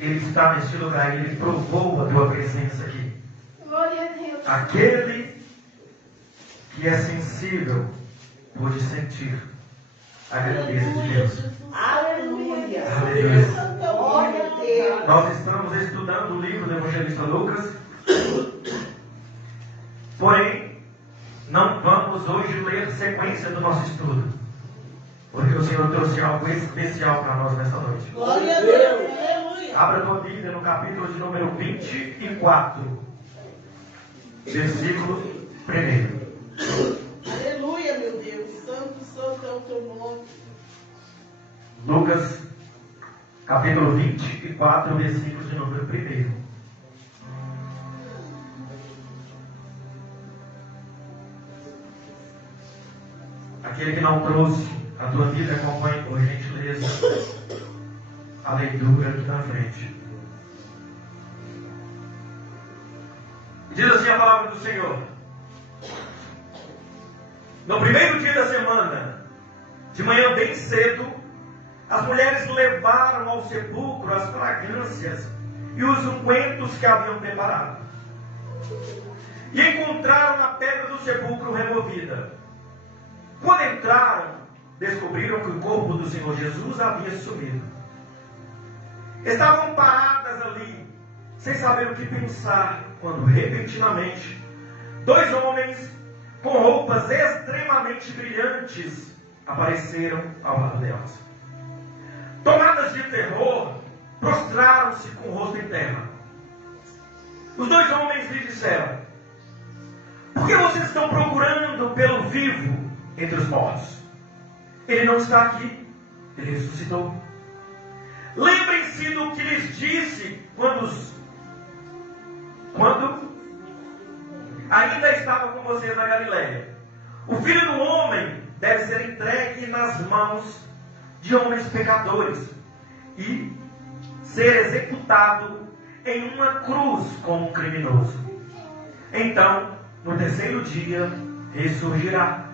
Ele está neste lugar e Ele provou a tua presença aqui. Glória a Deus. Aquele que é sensível pode sentir a grandeza de Deus. Aleluia. Aleluia. Glória a Deus. Nós estamos estudando o livro do Evangelista Lucas. Porém, não vamos hoje ler sequência do nosso estudo, porque o Senhor trouxe algo especial para nós nessa noite. Glória a Deus. Aleluia. Abra a tua Bíblia no capítulo de número 24, versículo 1. Aleluia, meu Deus. Santo é o teu nome. Lucas, capítulo 24, versículo de número 1. Aquele que não trouxe a tua Bíblia, acompanhe por gentileza a leitura aqui na frente. Diz assim a palavra do Senhor: no primeiro dia da semana, de manhã bem cedo, as mulheres levaram ao sepulcro as fragrâncias e os ungüentos que haviam preparado. E encontraram a pedra do sepulcro removida. Quando entraram, descobriram que o corpo do Senhor Jesus havia sumido. Estavam paradas ali, sem saber o que pensar, quando repentinamente, dois homens com roupas extremamente brilhantes apareceram ao lado delas. Tomadas de terror, prostraram-se com o rosto em terra. Os dois homens lhe disseram: por que vocês estão procurando pelo vivo entre os mortos? Ele não está aqui, ele ressuscitou. Lembrem-se do que lhes disse quando ainda estava com vocês na Galileia. O Filho do Homem deve ser entregue nas mãos de homens pecadores e ser executado em uma cruz como um criminoso. Então, no terceiro dia, ressurgirá.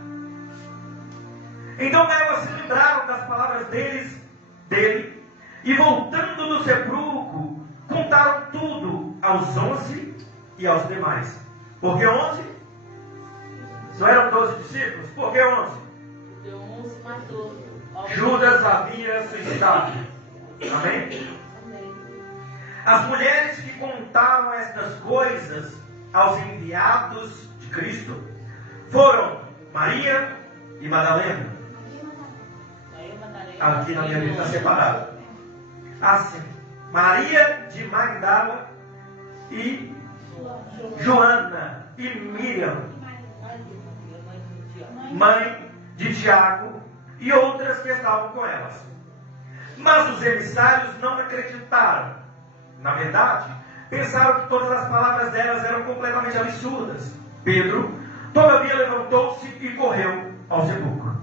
Então elas se lembraram das palavras dele, e voltando do sepulcro, contaram tudo aos 11 e aos demais. Por que 11? Não eram 12 discípulos? Por que 11? Deu 11 mais 12. Judas havia suicidado. Amém? As mulheres que contaram estas coisas aos enviados de Cristo foram Maria e Madalena. Aqui na minha Bíblia está separado. Assim, Maria de Magdala e Joana e Miriam, mãe de Tiago, e outras que estavam com elas. Mas os emissários não acreditaram. Na verdade, pensaram que todas as palavras delas eram completamente absurdas. Pedro, todavia, levantou-se e correu ao sepulcro.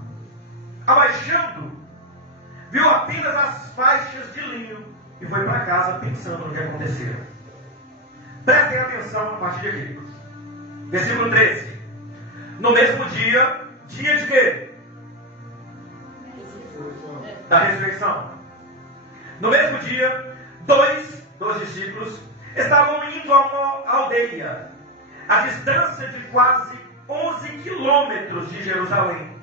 Abaixando, viu apenas as faixas de linho e foi para casa pensando no que acontecera. Prestem atenção a partir de aqui. Versículo 13. No mesmo dia, dia de quê? Da ressurreição. No mesmo dia, dois dos discípulos estavam indo a uma aldeia, a distância de quase 11 quilômetros de Jerusalém,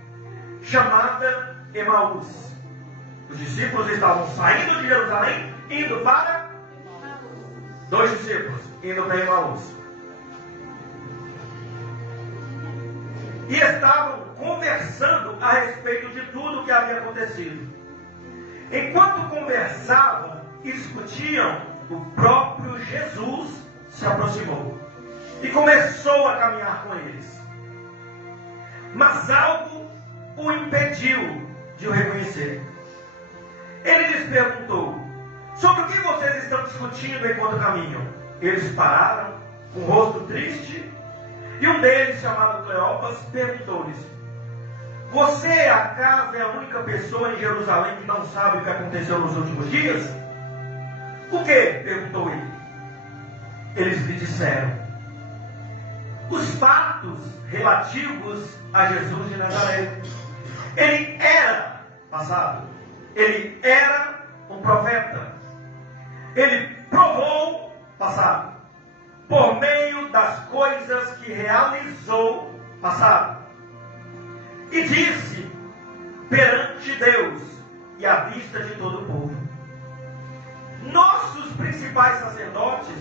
chamada Emaús. Os discípulos estavam saindo de Jerusalém, indo para... Dois discípulos indo para Emaús. E estavam conversando a respeito de tudo o que havia acontecido. Enquanto conversavam e discutiam, o próprio Jesus se aproximou e começou a caminhar com eles. Mas algo o impediu de o reconhecer. Ele lhes perguntou: sobre o que vocês estão discutindo enquanto caminham? Eles pararam, com o rosto triste, e um deles, chamado Cleopas, perguntou-lhes: você acaso é a única pessoa em Jerusalém que não sabe o que aconteceu nos últimos dias? O que? Perguntou ele. Eles lhe disseram os fatos relativos a Jesus de Nazaré. Ele era, passado, ele era um profeta, ele provou, passado, por meio das coisas que realizou, passado, e disse perante Deus e à vista de todo o povo. Nossos principais sacerdotes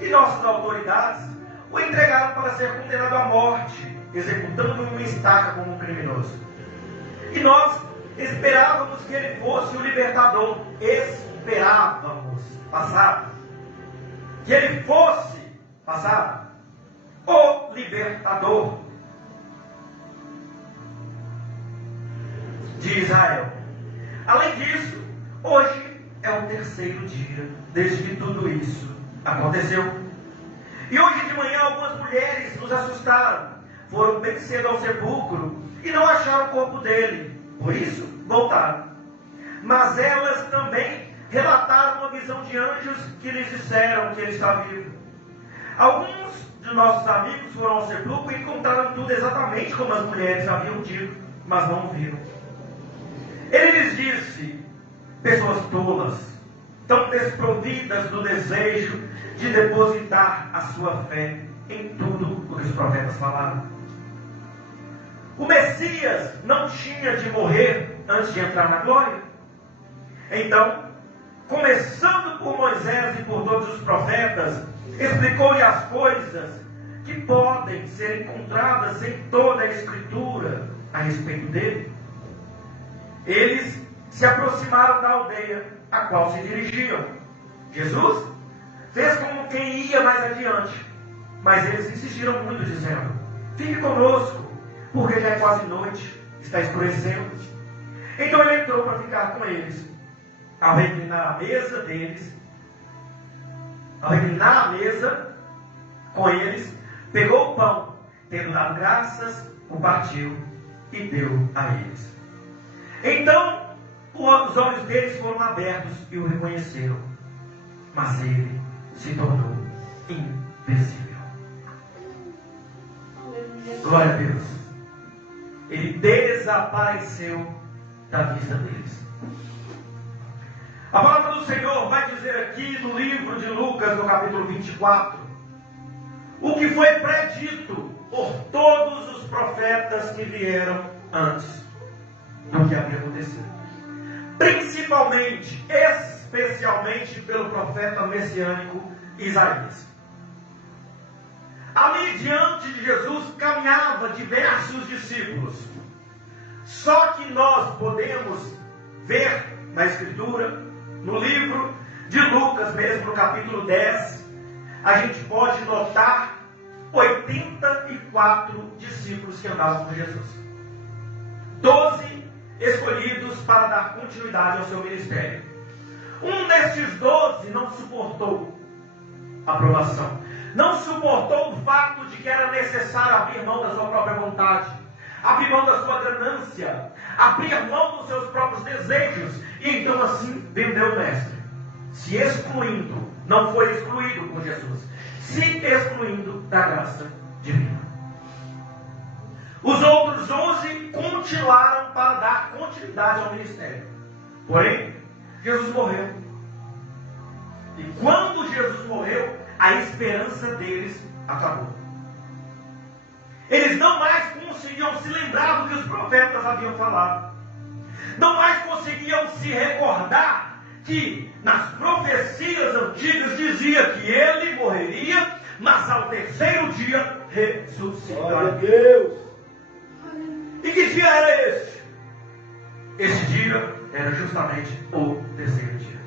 e nossas autoridades o entregaram para ser condenado à morte, executando uma estaca como um criminoso. E nós esperávamos que ele fosse o libertador. Esperávamos, passado, que ele fosse, passado, o libertador de Israel. Além disso, hoje é o terceiro dia desde que tudo isso aconteceu. E hoje de manhã algumas mulheres nos assustaram. Foram bem cedo ao sepulcro e não acharam o corpo dele. Por isso, voltaram. Mas elas também relataram uma visão de anjos que lhes disseram que ele está vivo. Alguns de nossos amigos foram ao sepulcro e encontraram tudo exatamente como as mulheres haviam dito, mas não o viram. Ele lhes disse: pessoas tolas, tão desprovidas do desejo de depositar a sua fé em tudo o que os profetas falaram. O Messias não tinha de morrer antes de entrar na glória? Então, começando por Moisés e por todos os profetas, explicou-lhe as coisas que podem ser encontradas em toda a Escritura a respeito dele. Eles se aproximaram da aldeia a qual se dirigiam. Jesus fez como quem ia mais adiante, mas eles insistiram muito, dizendo: fique conosco, porque já é quase noite, está escurecendo. Então ele entrou para ficar com eles. Ao reclinar a mesa deles, ao reclinar a mesa com eles, pegou o pão, tendo dado graças, o partiu e deu a eles. Então os olhos deles foram abertos e o reconheceram, mas ele se tornou invisível. Glória a Deus. Ele desapareceu da vista deles. A palavra do Senhor vai dizer aqui no livro de Lucas, no capítulo 24, o que foi predito por todos os profetas que vieram antes do que havia acontecido. Principalmente, especialmente pelo profeta messiânico Isaías. Ali diante de Jesus caminhava diversos discípulos. Só que nós podemos ver na Escritura, no livro de Lucas mesmo, no capítulo 10, a gente pode notar 84 discípulos que andavam com Jesus. 12 escolhidos para dar continuidade ao seu ministério. Um destes 12 não suportou a aprovação. Não suportou o fato de que era necessário abrir mão da sua própria vontade, abrir mão da sua ganância, abrir mão dos seus próprios desejos, e então assim vendeu o mestre, se excluindo, não foi excluído por Jesus, se excluindo da graça divina. Os outros 11 continuaram para dar continuidade ao ministério. Porém, Jesus morreu. E quando Jesus morreu, a esperança deles acabou. Eles não mais conseguiam se lembrar do que os profetas haviam falado. Não mais conseguiam se recordar que nas profecias antigas dizia que ele morreria, mas ao terceiro dia ressuscitaria. Glória a Deus. E que dia era esse? Esse dia era justamente o terceiro dia.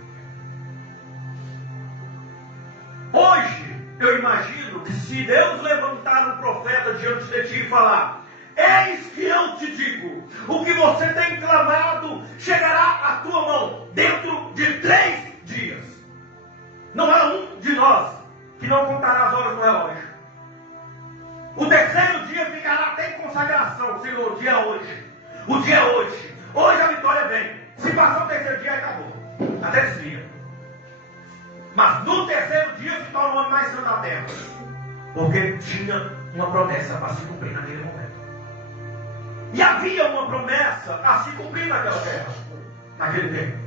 Hoje, eu imagino que se Deus levantar um profeta diante de ti e falar: eis que eu te digo, o que você tem clamado chegará à tua mão dentro de 3 dias. Não há um de nós que não contará as horas no relógio. O terceiro dia ficará até em consagração. Senhor, o dia é hoje. O dia é hoje. Hoje a vitória vem. Se passar o terceiro dia, acabou. Até desvia. Mas no terceiro dia se torna o homem mais santo da terra. Porque tinha uma promessa para se cumprir naquele momento. E havia uma promessa a se cumprir naquela terra, naquele tempo.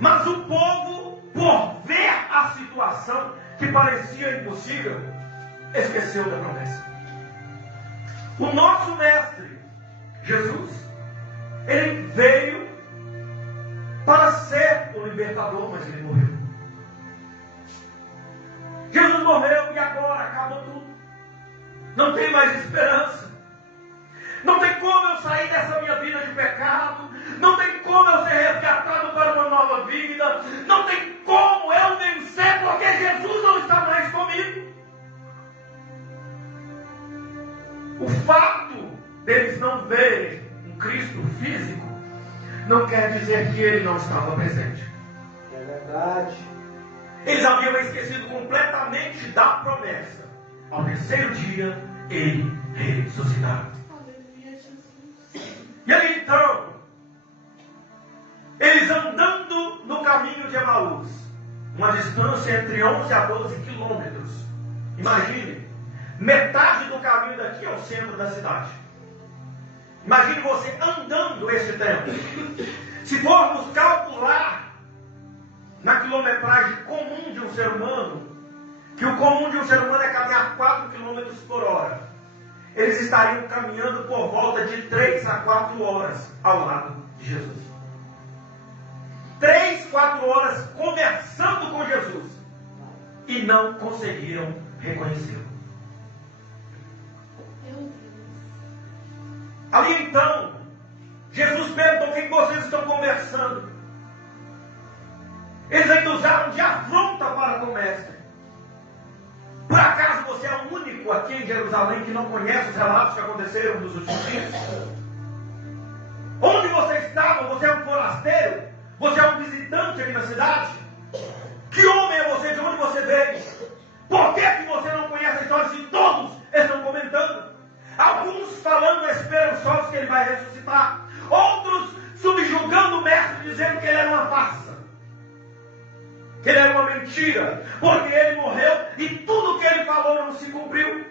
Mas o povo por ver a situação que parecia impossível, esqueceu da promessa. O nosso mestre, Jesus, ele veio para ser o libertador, mas ele morreu. Jesus morreu e agora acabou tudo. Não tem mais esperança. Não tem como eu sair dessa minha vida de pecado. Não tem como eu ser resgatado para uma nova vida. Não tem como eu vencer, porque Jesus não está mais comigo. O fato deles não verem um Cristo físico não quer dizer que ele não estava presente. É verdade. Eles haviam esquecido completamente da promessa. Ao terceiro dia, ele ressuscitará. E aí então, eles andando no caminho de Emaús, uma distância entre 11 a 12 quilômetros. Imagine, metade do caminho daqui ao centro da cidade. Imagine você andando esse tempo. Se formos calcular na quilometragem comum de um ser humano, que o comum de um ser humano é caminhar 4 km por hora, eles estariam caminhando por volta de 3 a 4 horas ao lado de Jesus. 3, 4 horas conversando com Jesus e não conseguiram reconhecê-lo. Ali então, Jesus perguntou: o que vocês estão conversando? Eles ainda usaram de afronta para com o mestre. Por acaso você é o único aqui em Jerusalém que não conhece os relatos que aconteceram nos últimos dias? Onde você estava? Você é um forasteiro? Você é um visitante aqui na cidade? Que homem é você? De onde você veio? Por que você não conhece a história se todos estão comentando? Alguns falando esperançosos que ele vai ressuscitar. Outros subjugando o mestre, dizendo que ele era uma farsa, que ele era uma mentira, porque ele morreu e tudo que ele falou não se cumpriu.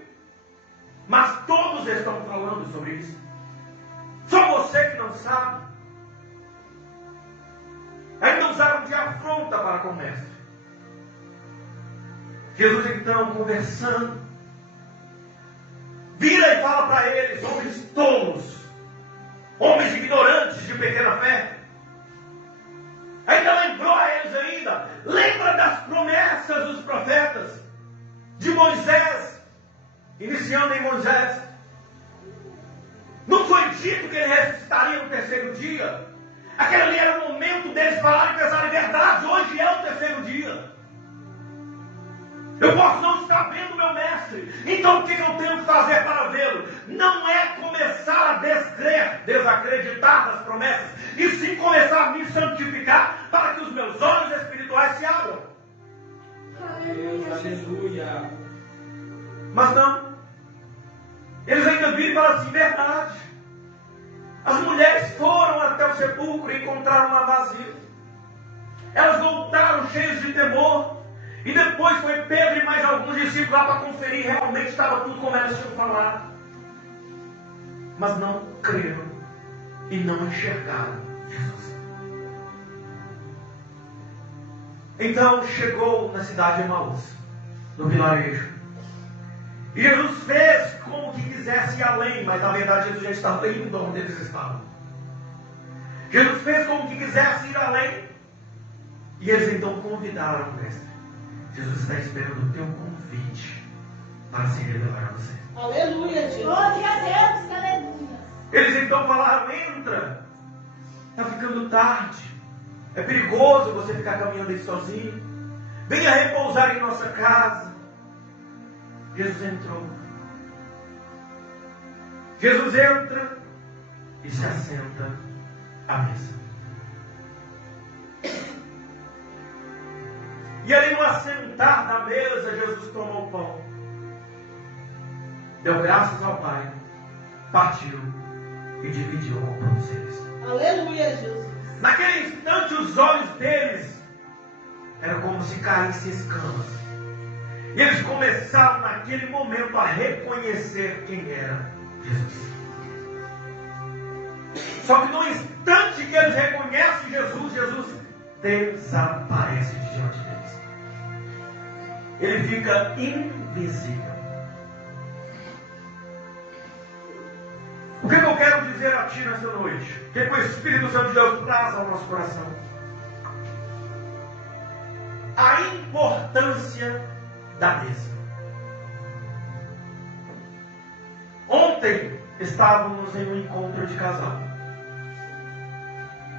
Mas todos estão falando sobre isso. Só você que não sabe. Ainda usaram de afronta para com o mestre. Jesus então, conversando, vira e fala para eles: homens tolos, homens ignorantes de pequena fé. Ainda lembrou a eles ainda, lembra das promessas dos profetas, de Moisés, iniciando em Moisés. Não foi dito que ele ressuscitaria no terceiro dia? Aquele ali era o momento deles falarem com essa liberdade. Hoje é o terceiro dia. Eu posso não estar vendo meu mestre, então o que eu tenho que fazer para vê-lo? Não é começar a descrer, desacreditar das promessas, e sim começar a me santificar para que os meus olhos espirituais se abram. Aleluia. Mas não. Eles ainda viram e falam assim: verdade. As mulheres foram até o sepulcro e encontraram lá vazio. Elas voltaram cheias de temor. E depois foi Pedro e mais alguns discípulos lá para conferir. Realmente estava tudo como elas tinham falado. Mas não creram e não enxergaram Jesus. Então chegou na cidade de Emaús, no vilarejo. E Jesus fez como que quisesse ir além, mas na verdade Jesus já estava indo onde eles estavam. Jesus fez como que quisesse ir além. E eles então convidaram o mestre: Jesus está esperando o teu convite para se revelar a você. Aleluia, Jesus. Glória a Deus, aleluia. Eles então falaram: entra, está ficando tarde, é perigoso você ficar caminhando aí sozinho, venha repousar em nossa casa. Jesus entrou. Jesus entra e se assenta à mesa. E ali no assentar da mesa, Jesus tomou o pão, deu graças ao Pai, partiu e dividiu com todos eles. Aleluia, Jesus. Naquele instante, os olhos deles eram como se caíssem escamas. E eles começaram naquele momento a reconhecer quem era Jesus. Só que no instante que eles reconhecem Jesus, Jesus desaparece de diante deles. Ele fica invisível. O que eu quero dizer a ti nessa noite? O que o Espírito Santo de Deus traz ao nosso coração? A importância da mesa. Ontem estávamos em um encontro de casal.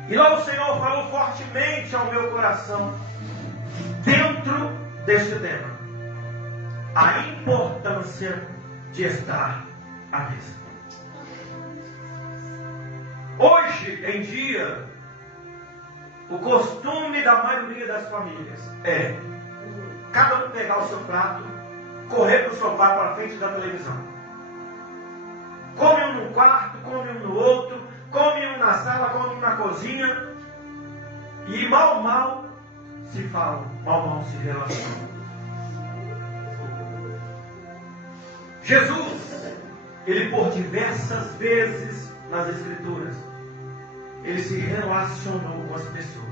E lá o Senhor falou fortemente ao meu coração, dentro deste tema, a importância de estar à mesa. Hoje em dia, o costume da maioria das famílias é cada um pegar o seu prato, correr para o sofá, para a frente da televisão. Come um no quarto, come um no outro, come um na sala, come um na cozinha. E mal se falam, mal se relacionam. Jesus, ele por diversas vezes nas Escrituras, ele se relacionou com as pessoas.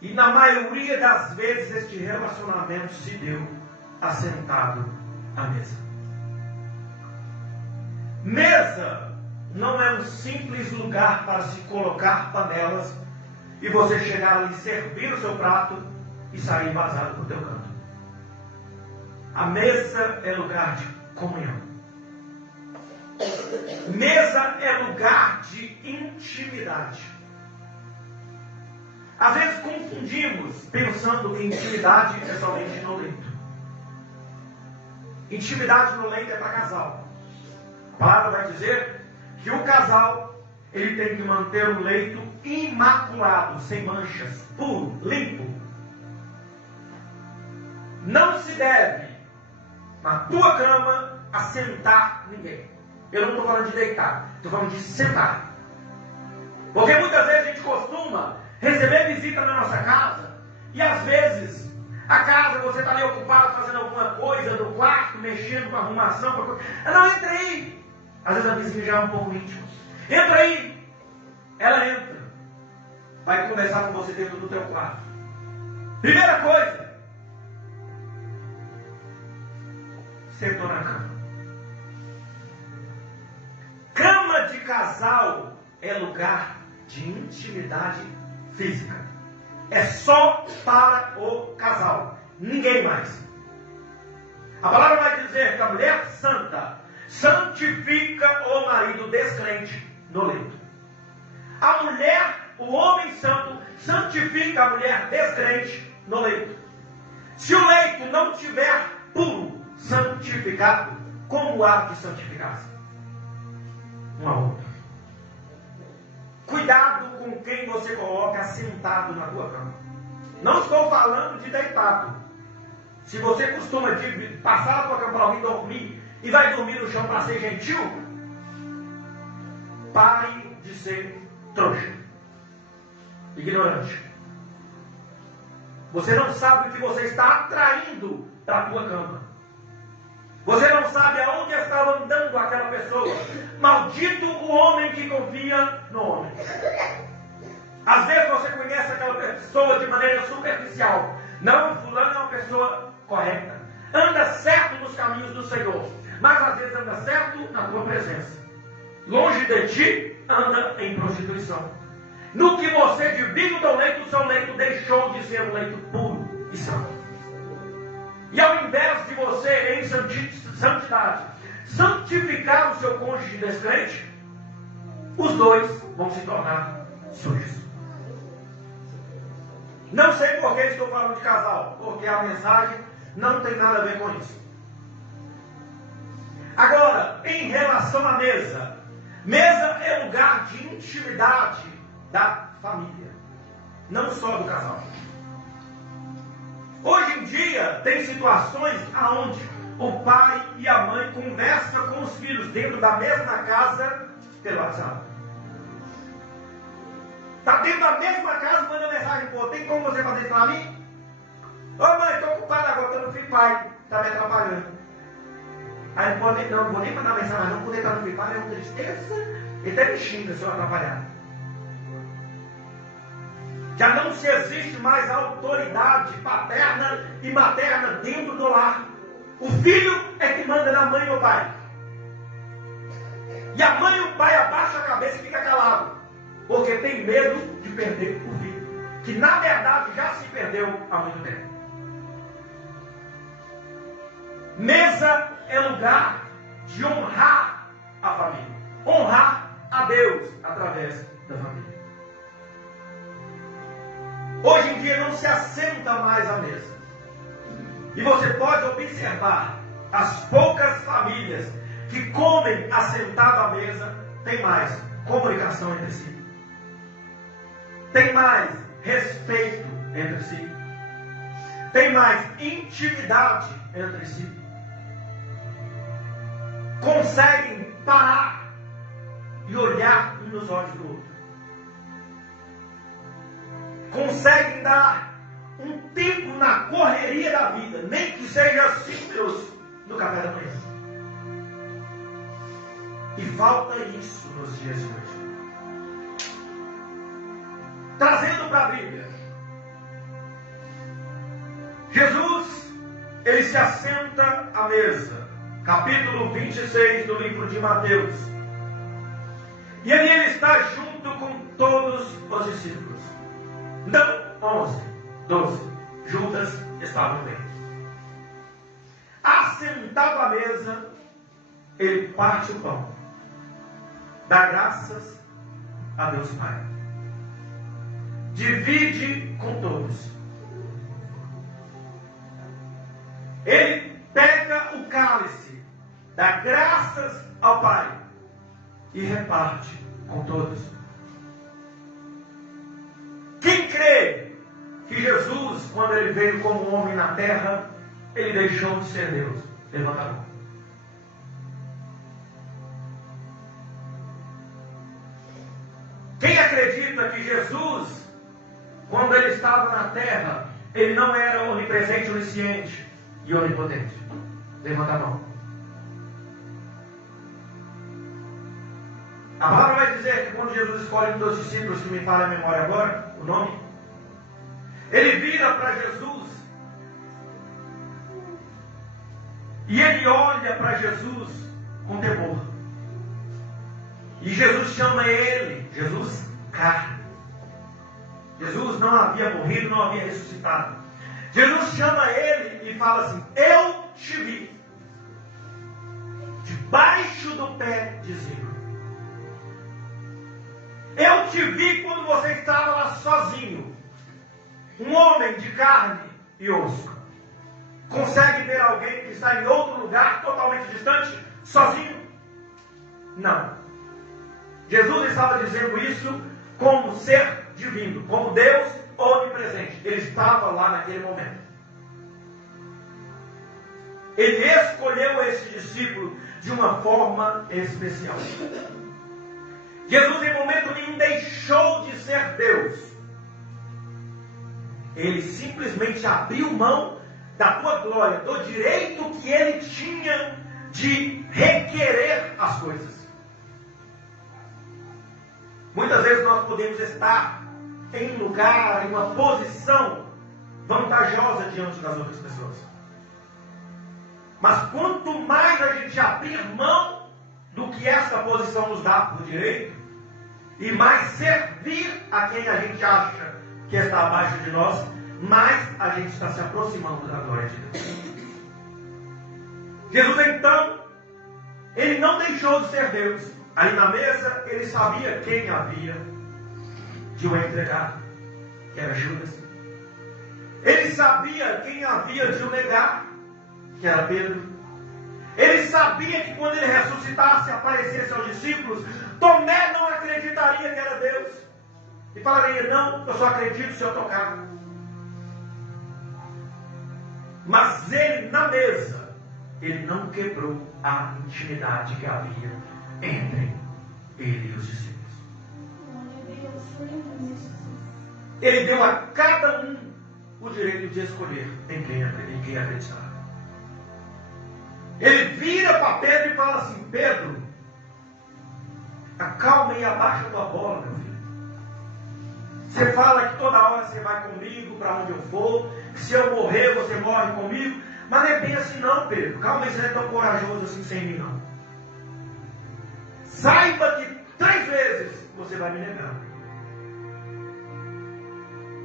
E na maioria das vezes este relacionamento se deu assentado à mesa. Mesa não é um simples lugar para se colocar panelas e você chegar ali, servir o seu prato e sair vazado para o teu canto. A mesa é lugar de comunhão. Mesa é lugar de intimidade. Às vezes confundimos pensando que intimidade é somente no leito. Intimidade no leito é para casal. A palavra vai dizer que o casal ele tem que manter o leito imaculado, sem manchas, puro, limpo. Não se deve, na tua cama, assentar ninguém. Eu não estou falando de deitar, estou falando de sentar. Porque muitas vezes a gente costuma receber visita na nossa casa e às vezes a casa você está ali ocupado fazendo alguma coisa no quarto, mexendo com arrumação. Não, entra aí. Às vezes a vizinha já é um pouco íntima. Entra aí. Ela entra. Vai conversar com você dentro do teu quarto. Primeira coisa. Sentou na cama. Cama de casal é lugar de intimidade física. É só para o casal. Ninguém mais. A palavra vai dizer que a mulher santa santifica o marido descrente no leito. A mulher, o homem santo, santifica a mulher descrente no leito. Se o leito não tiver puro, santificado, como há de santificar-se? Uma outra. Cuidado com quem você coloca sentado na tua cama. Não estou falando de deitado. Se você costuma passar a tua cama para alguém dormir e vai dormir no chão para ser gentil, pare de ser trouxa, ignorante. Você não sabe o que você está atraindo para a tua cama. Você não sabe aonde está andando aquela pessoa. Maldito o homem que confia no homem. Às vezes você conhece aquela pessoa de maneira superficial. Não, fulano é uma pessoa correta. Anda certo nos caminhos do Senhor. Mas às vezes anda certo na tua presença. Longe de ti, anda em prostituição. No que você divide o teu leito, o seu leito deixou de ser um leito puro e santo. E ao invés de você, em santidade, santificar o seu cônjuge descrente, os dois vão se tornar sujos. Não sei por que estou falando de casal, porque a mensagem não tem nada a ver com isso. Agora, em relação à mesa, mesa é lugar de intimidade da família, não só do casal. Hoje em dia, tem situações onde o pai e a mãe conversam com os filhos dentro da mesma casa pelo WhatsApp. Está dentro da mesma casa, manda mensagem, pô, tem como você fazer isso para mim? Ô mãe, estou ocupado agora, estou no Free Fire, está me atrapalhando. Aí não vou nem mandar mensagem, não, poder estar no Free Fire é uma tristeza, ele até me xinga se eu atrapalhar. Já não se existe mais autoridade paterna e materna dentro do lar. O filho é que manda na mãe ou pai. E a mãe e o pai abaixam a cabeça e fica calado, porque tem medo de perder o filho, que na verdade já se perdeu há muito tempo. Mesa é lugar de honrar a família, honrar a Deus através da família. Hoje em dia não se assenta mais à mesa. E você pode observar as poucas famílias que comem assentado à mesa, tem mais comunicação entre si, tem mais respeito entre si, tem mais intimidade entre si, conseguem parar e olhar um nos olhos do outro, conseguem dar um tempo na correria da vida, nem que seja 5 minutos no café da manhã. E falta isso nos dias de hoje. Trazendo para a Bíblia, Jesus, ele se assenta à mesa, capítulo 26 do livro de Mateus. E ali ele está junto com todos os discípulos. Não 11, 12. Judas estava no meio. Assentado à mesa, ele parte o pão, dá graças a Deus Pai, divide com todos. Ele pega o cálice, dá graças ao Pai e reparte com todos. Quem crê que Jesus, quando ele veio como homem na terra, ele deixou de ser Deus? Levanta a mão. Quem acredita que Jesus, quando ele estava na terra, ele não era onipresente, onisciente e onipotente? Levanta a mão. A palavra vai dizer que quando Jesus escolhe um dos discípulos, que me fala a memória agora, o nome, ele vira para Jesus e ele olha para Jesus com temor. E Jesus chama ele, Jesus carne. Jesus não havia morrido, não havia ressuscitado. Jesus chama ele e fala assim: eu te vi debaixo do pé de Zimbro. Eu te vi quando você estava lá sozinho. Um homem de carne e osso consegue ver alguém que está em outro lugar totalmente distante, sozinho? Não. Jesus estava dizendo isso como ser divino, como Deus onipresente. Ele estava lá naquele momento. Ele escolheu esse discípulo de uma forma especial. Jesus em momento nenhum deixou de ser Deus. Ele simplesmente abriu mão da tua glória, do direito que ele tinha de requerer as coisas. Muitas vezes nós podemos estar em um lugar, em uma posição vantajosa diante das outras pessoas. Mas quanto mais a gente abrir mão do que essa posição nos dá por direito, e mais servir a quem a gente acha que está abaixo de nós, mais a gente está se aproximando da glória de Deus. Jesus então, ele não deixou de ser Deus. Ali na mesa, ele sabia quem havia de o entregar, que era Judas. Ele sabia quem havia de o negar, que era Pedro. Ele sabia que quando ele ressuscitasse e aparecesse aos discípulos, Tomé não acreditaria que era Deus. E falaria: não, eu só acredito se eu tocar. Mas ele, na mesa, ele não quebrou a intimidade que havia entre ele e os discípulos. Ele deu a cada um o direito de escolher em quem acreditar. Ele vira para Pedro e fala assim: Pedro, acalma e abaixa a tua bola, meu filho. Você fala que toda hora você vai comigo para onde eu for, que se eu morrer, você morre comigo. Mas não é bem assim não, Pedro. Calma aí, você não é tão corajoso assim sem mim não. Saiba que 3 vezes você vai me negar.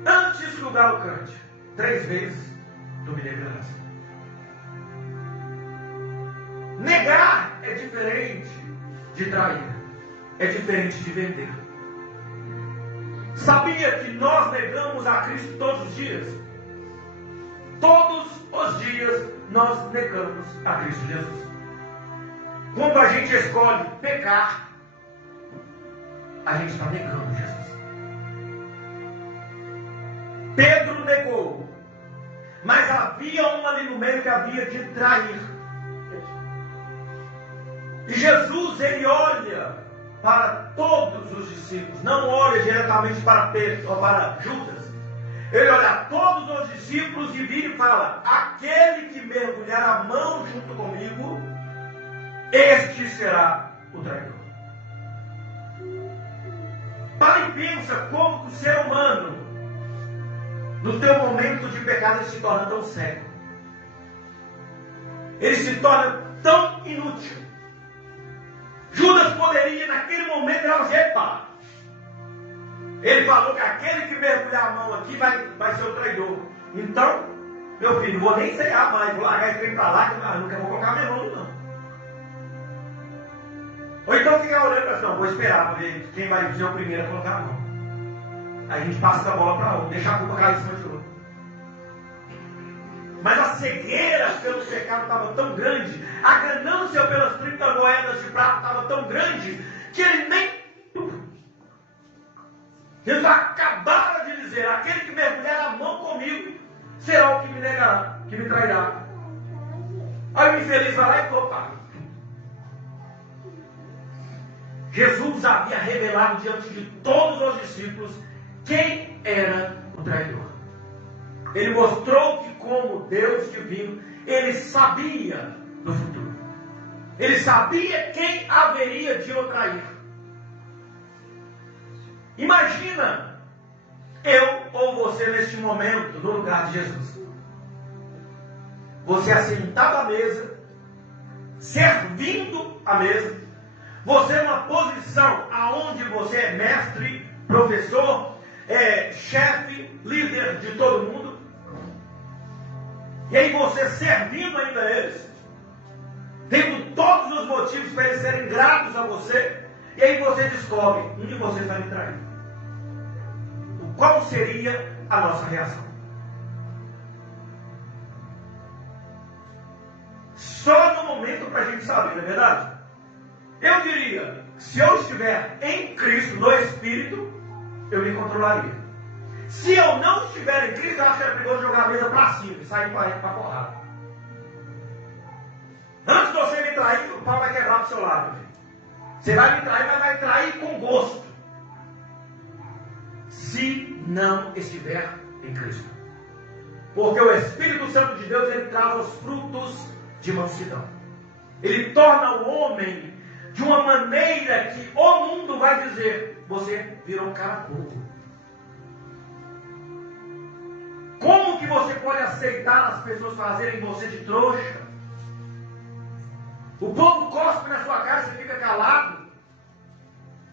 Antes que o galo cante, 3 vezes tu me negarás. Negar é diferente de trair. É diferente de vender. Sabia que nós negamos a Cristo todos os dias? Todos os dias nós negamos a Cristo Jesus. Quando a gente escolhe pecar, a gente está negando Jesus. Pedro negou, mas havia um ali no meio que havia de trair. E Jesus, ele olha para todos os discípulos, não olha diretamente para Pedro ou para Judas. Ele olha a todos os discípulos e vira e fala: aquele que mergulhar a mão junto comigo, este será o traidor. Para e pensa como que o ser humano, no teu momento de pecado, ele se torna tão cego. Ele se torna tão inútil. Judas poderia, naquele momento, epa! Ele falou que aquele que mergulhar a mão aqui vai ser o traidor. Então, meu filho, não vou nem ceiar mais, vou largar esse trem para lá, que eu nunca vou colocar minha mão, não. Ou então ficar olhando para assim, vou esperar para ver quem vai ser o primeiro a colocar a mão. Aí a gente passa a bola para outro, deixa a culpa cair em cima de outro. Mas a cegueira pelo pecado estava tão grande, a ganância pelas 30 moedas de prata estava tão grande, que ele nem... Jesus acabaram de dizer: aquele que mergulhar a mão comigo será o que me negará, que me trairá. Aí o infeliz vai lá e opa. Jesus havia revelado diante de todos os discípulos quem era o traidor. Ele mostrou que, como Deus divino, ele sabia do futuro. Ele sabia quem haveria de o trair. Imagina eu ou você neste momento no lugar de Jesus. Você assentado à mesa, servindo a mesa, você numa posição aonde você é mestre, professor, chefe, líder de todo mundo. E aí você servindo ainda eles, tendo todos os motivos para eles serem gratos a você. E aí você descobre, um de vocês vai me trair. Qual seria a nossa reação? Só no momento para a gente saber, não é verdade? Eu diria, se eu estiver em Cristo, no Espírito, eu me controlaria. Se eu não estiver em Cristo, eu acho que é perigoso jogar a mesa para cima e sair para porrada. Antes de você me trair, o pau vai quebrar do seu lado. Você vai me trair, mas vai trair com gosto. Se não estiver em Cristo. Porque o Espírito Santo de Deus, ele traz os frutos de mansidão. Ele torna o homem de uma maneira que o mundo vai dizer: você virou um cara bobo. Como que você pode aceitar as pessoas fazerem você de trouxa? O povo cospe na sua cara e você fica calado.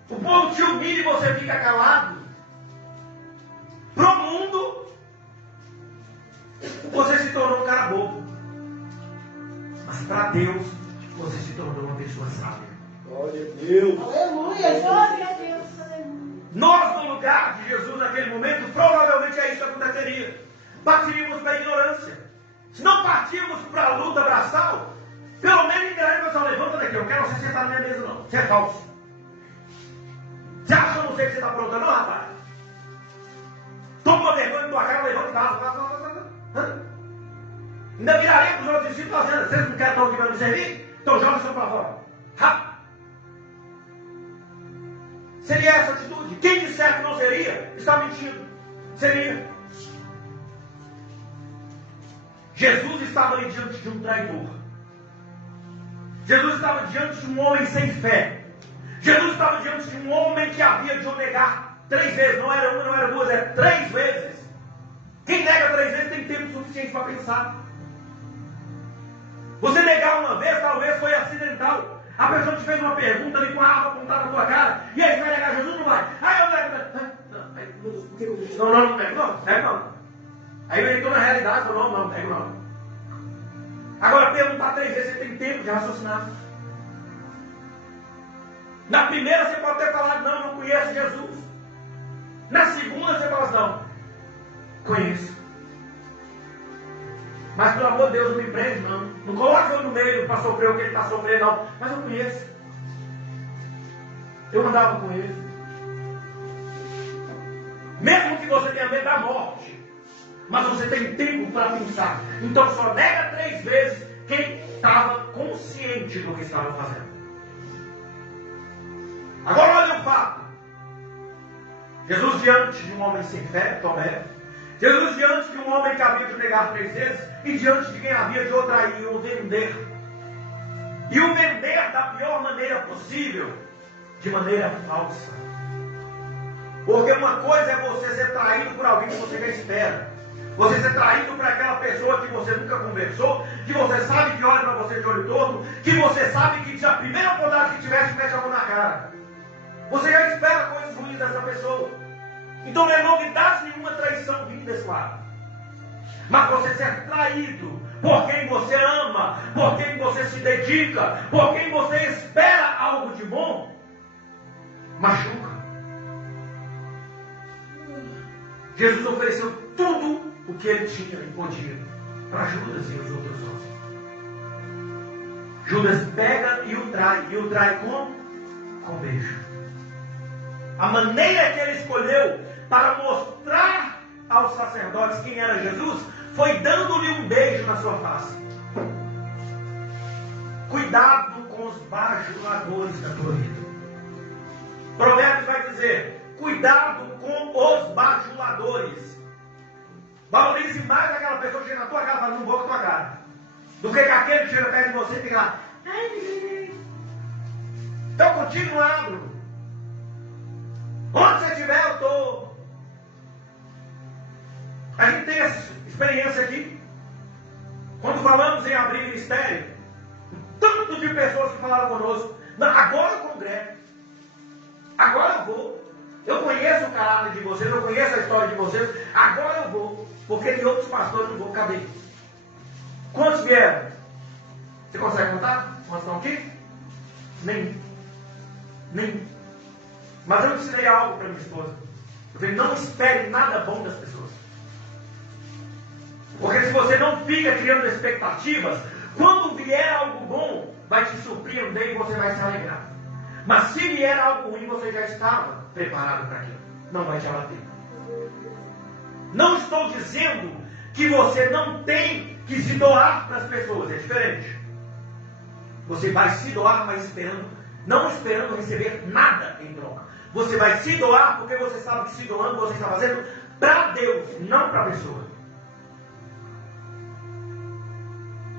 O povo te humilha e você fica calado. Para o mundo, você se tornou um cara bobo. Mas para Deus, você se tornou uma pessoa sábia. Glória a Deus. Aleluia, glória a Deus. Nós, no lugar de Jesus naquele momento, provavelmente é isso que aconteceria. Partiríamos para a ignorância. Se não partirmos para a luta braçal, pelo menos ignorância, pessoal, levanta daqui, eu não quero você sentar na minha mesa não. Você é falso. Você acha que eu não sei o que você está aprontando, não, rapaz? Toma vergonha em tua cara, levanta e dá. Ainda virarei para os outros discípulos fazendo: vocês não querem estar aqui para me servir? Então joga isso para fora. Rápido. Seria essa atitude? Quem disser que não seria, está mentindo. Seria. Jesus estava ali diante de um traidor. Jesus estava diante de um homem sem fé. Jesus estava diante de um homem que havia de o negar. 3 vezes, não era uma, não era duas, era 3 vezes. Quem nega 3 vezes tem tempo suficiente para pensar. Você negar uma vez, talvez foi acidental. A pessoa te fez uma pergunta ali com a arma apontada na tua cara, e aí você vai negar Jesus? Não vai. Aí eu nego. Não nego, não. Aí eu entrou na realidade, falou, não nego não. Agora perguntar 3 vezes, você tem tempo de raciocinar. Na primeira você pode ter falado, não conheço Jesus. Na segunda você fala assim, não, conheço. Mas pelo amor de Deus, não me prende, não. Não coloca eu no meio para sofrer o que ele está sofrendo, não. Mas eu conheço. Eu andava com ele. Mesmo que você tenha medo da morte, mas você tem tempo para pensar. Então só nega 3 vezes quem estava consciente do que estava fazendo. Agora olha o fato. Jesus diante de um homem sem fé, Tomé. Jesus diante de um homem que havia de negar 3 vezes, e diante de quem havia de o trair e o vender. E o vender da pior maneira possível, de maneira falsa. Porque uma coisa é você ser traído por alguém que você já espera. Você ser traído por aquela pessoa que você nunca conversou, que você sabe que olha para você de olho torto, que você sabe que se a primeira oportunidade que tiver, te mete a mão na cara. Você já espera coisas ruins dessa pessoa. Então não é novidade nenhuma traição vindo desse lado. Mas você ser traído por quem você ama, por quem você se dedica, por quem você espera algo de bom, machuca. Jesus ofereceu tudo o que ele tinha e podia para Judas e os outros 11. Judas pega e o trai como? Com beijo. A maneira que ele escolheu para mostrar aos sacerdotes quem era Jesus foi dando-lhe um beijo na sua face. Cuidado com os bajuladores da tua vida. Provérbios vai dizer: cuidado com os bajuladores. Valorize mais aquela pessoa que chega na tua casa e fala, não vou com a tua cara, do que aquele que chega perto de você e fica lá. Então contigo não abro. Onde você estiver, eu estou. A gente tem essa experiência aqui. Quando falamos em abrir ministério, o tanto de pessoas que falaram conosco, não, agora eu congrego. Agora eu vou. Eu conheço o caráter de vocês, eu conheço a história de vocês, agora eu vou. Porque de outros pastores não vou, cadê? Quantos vieram? Você consegue contar? Quantos estão aqui? Nenhum. Mas eu ensinei algo para minha esposa. Eu falei, não espere nada bom das pessoas. Porque se você não fica criando expectativas, quando vier algo bom, vai te surpreender e você vai se alegrar. Mas se vier algo ruim, você já estava preparado para aquilo. Não vai te abater. Não estou dizendo que você não tem que se doar para as pessoas. É diferente. Você vai se doar, mas não esperando receber nada em troca. Você vai se doar porque você sabe que se doando você está fazendo para Deus, não para a pessoa.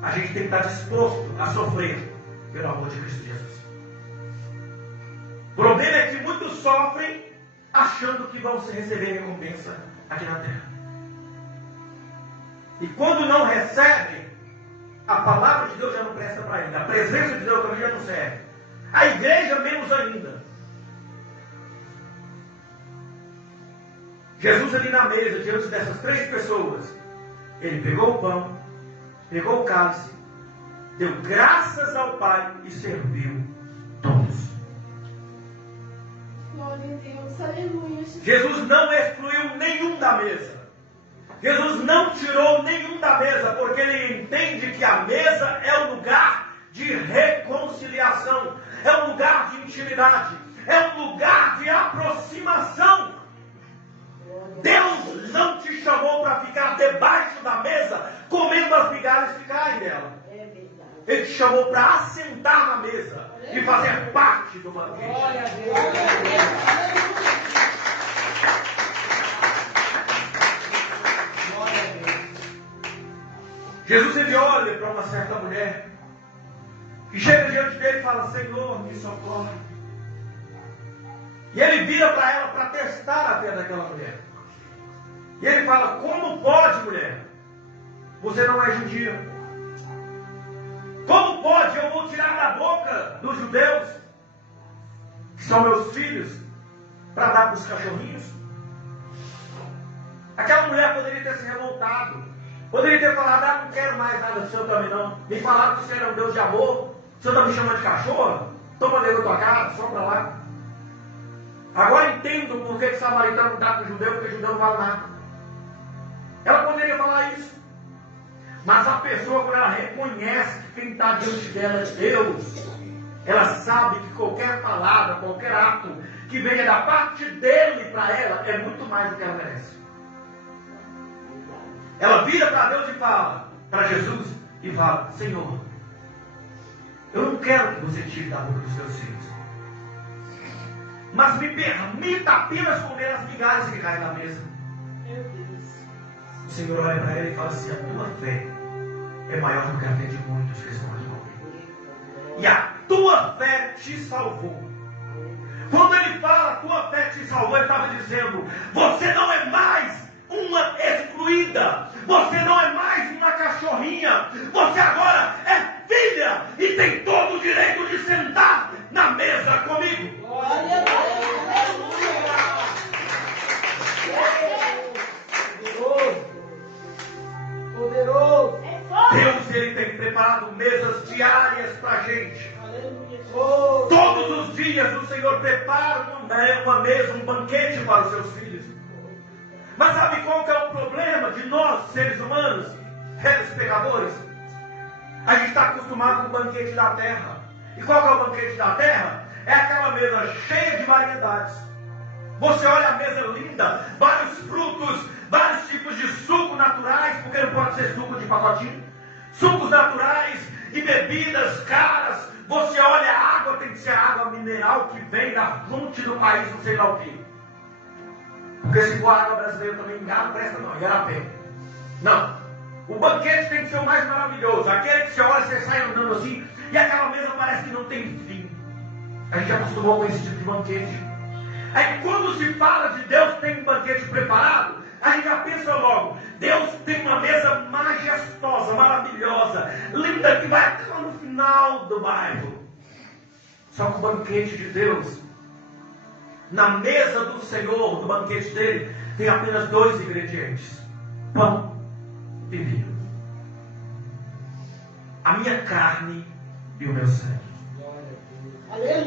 A gente tem que estar disposto a sofrer pelo amor de Cristo Jesus. O problema é que muitos sofrem achando que vão receber recompensa aqui na terra. E quando não recebe, a palavra de Deus já não presta para ele. A presença de Deus também já não serve. A igreja menos ainda. Jesus ali na mesa, diante dessas 3 pessoas, ele pegou o pão, pegou o cálice, deu graças ao Pai e serviu todos. Glória a Deus, aleluia. Jesus não excluiu nenhum da mesa. Jesus não tirou nenhum da mesa, porque ele entende que a mesa é um lugar de reconciliação, é um lugar de intimidade, é um lugar de aproximação. Deus não te chamou para ficar debaixo da mesa, comendo as migalhas que caem dela. Ele te chamou para assentar na mesa e fazer parte do banquete. Glória a Deus. Glória a Deus. Jesus ele olha para uma certa mulher que chega diante dele e fala: Senhor, me socorre. E ele vira para ela para testar a fé daquela mulher. E ele fala: como pode, mulher? Você não é judia. Como pode? Eu vou tirar da boca dos judeus, que são meus filhos, para dar para os cachorrinhos? Aquela mulher poderia ter se revoltado. Poderia ter falado: ah, não quero mais nada do Senhor também não. Me falaram que o Senhor é um Deus de amor. O Senhor está me chamando de cachorro? Toma dentro da tua casa, só para lá. Agora entendo por que o samaritano não dá para o judeu, porque o judeu não vale nada. Ela poderia falar isso. Mas a pessoa, quando ela reconhece que quem está diante dela é Deus, ela sabe que qualquer palavra, qualquer ato que venha da parte dele para ela é muito mais do que ela merece. Ela vira para Deus e fala, para Jesus, e fala: Senhor, eu não quero que você tire da boca dos seus filhos, mas me permita apenas comer as migalhas que caem na mesa. Meu Deus. O Senhor olha para ela e fala assim: a tua fé é maior do que a fé de muitos que estão aqui comigo. E a tua fé te salvou. Quando ele fala a tua fé te salvou, ele estava dizendo: você não é mais uma excluída, você não é mais uma cachorrinha, você agora é filha e tem todo o direito de sentar na mesa comigo. Glória a Deus. Poderoso. Deus, ele tem preparado mesas diárias para a gente. Aleluia. Todos os dias o Senhor prepara uma mesa, um banquete para os seus filhos. Mas sabe qual que é o problema de nós, seres humanos, reis pecadores? A gente está acostumado com o banquete da terra. E qual que é o banquete da terra? É aquela mesa cheia de variedades. Você olha a mesa linda, vários frutos, vários tipos de suco naturais, porque não pode ser suco de pacotinho. Sucos naturais e bebidas caras. Você olha a água, tem que ser água mineral que vem da fonte do país, não sei lá o quê. Porque se for água brasileira também, não presta não, igarapé. Não. O banquete tem que ser o mais maravilhoso. Aquele que você olha, você sai andando assim, e aquela mesa parece que não tem fim. A gente acostumou com esse tipo de banquete. Aí quando se fala de Deus tem um banquete preparado, a gente já pensa logo: Deus tem uma mesa majestosa, maravilhosa, linda, que vai até lá no final do bairro. Só que o banquete de Deus, na mesa do Senhor, do banquete dele, tem apenas 2 ingredientes: pão e vinho. A minha carne e o meu sangue.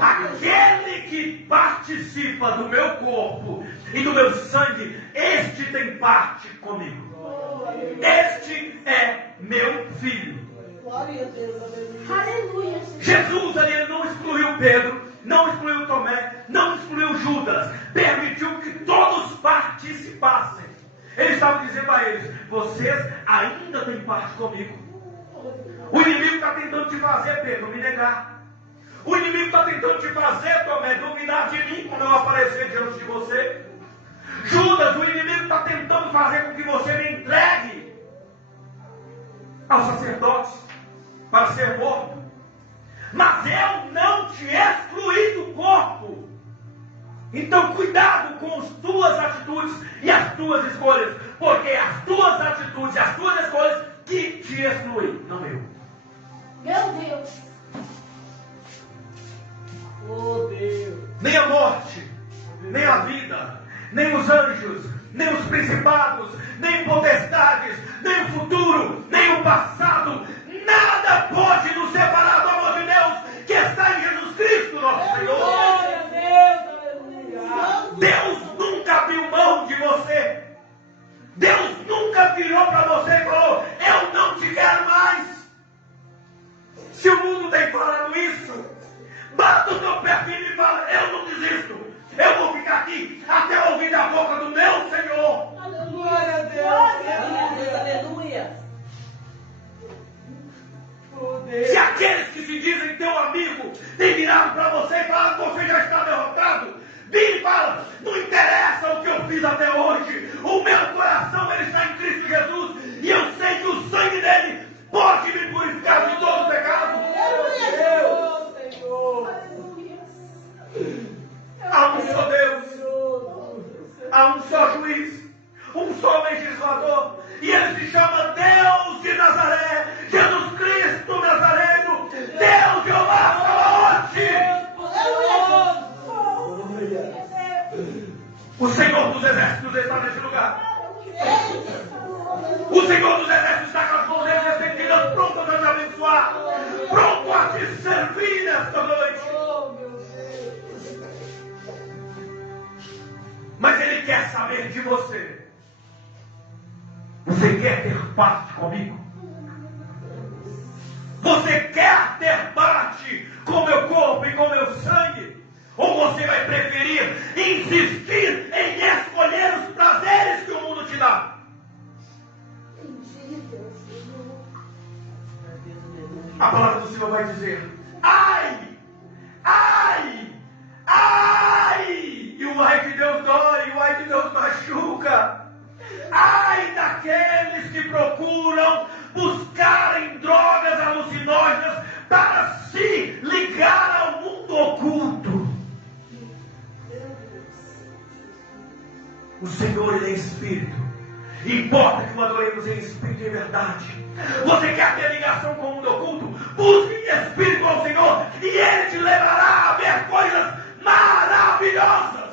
Aquele que participa do meu corpo e do meu sangue, este tem parte comigo. Este é meu filho. Glória a Deus. Aleluia. Jesus ali, ele não excluiu Pedro, não excluiu Tomé, não excluiu Judas. Permitiu que todos participassem. Ele estava dizendo a eles: vocês ainda têm parte comigo. O inimigo está tentando te fazer, Pedro, me negar. O inimigo está tentando te fazer, Tomé, duvidar de mim quando eu aparecer diante de você. Judas, o inimigo está tentando fazer com que você me entregue aos sacerdotes para ser morto. Mas eu não te excluí do corpo. Então cuidado com as tuas atitudes e as tuas escolhas, porque as tuas atitudes e as tuas escolhas que te excluem, não eu. Meu Deus. Oh Deus. Nem a morte, nem a vida, nem os anjos, nem os principados, nem potestades, nem o futuro, nem o passado, nada pode nos separar do amor de Deus que está em Jesus Cristo, nosso Senhor. Glória a Deus. Aleluia. Deus nunca abriu mão de você. Deus nunca virou para você e falou: eu não te quero mais. Se o mundo tem falando isso, bata o teu pé firme e fala: eu não desisto. Eu vou ficar aqui até ouvir da boca do meu Senhor. Glória a Deus. Glória a Deus. Aleluia. Oh Deus. Se aqueles que se dizem teu amigo têm virado para você e falam que você já está derrotado, vira e fala: não interessa o que eu fiz até hoje, o meu coração ele está em Cristo Jesus e eu sei que o sangue dele pode me purificar de todo pecado. Deus, Senhor. Aleluia. Ah, meu Deus. você. Você quer ter parte comigo? Você quer ter parte com meu corpo e com meu sangue? Ou você vai preferir insistir em escolher os prazeres que o mundo te dá? A palavra do Senhor vai dizer: ai, ai, ai, e o ai que Deus dói, o ai que Deus machuca. Ai daqueles que procuram buscarem drogas alucinógenas para se ligar ao mundo oculto. O Senhor, Ele é Espírito. Importa que o adoremos em Espírito e em verdade. Você quer ter ligação com o mundo oculto? Busque em Espírito ao Senhor e Ele te levará a ver coisas maravilhosas.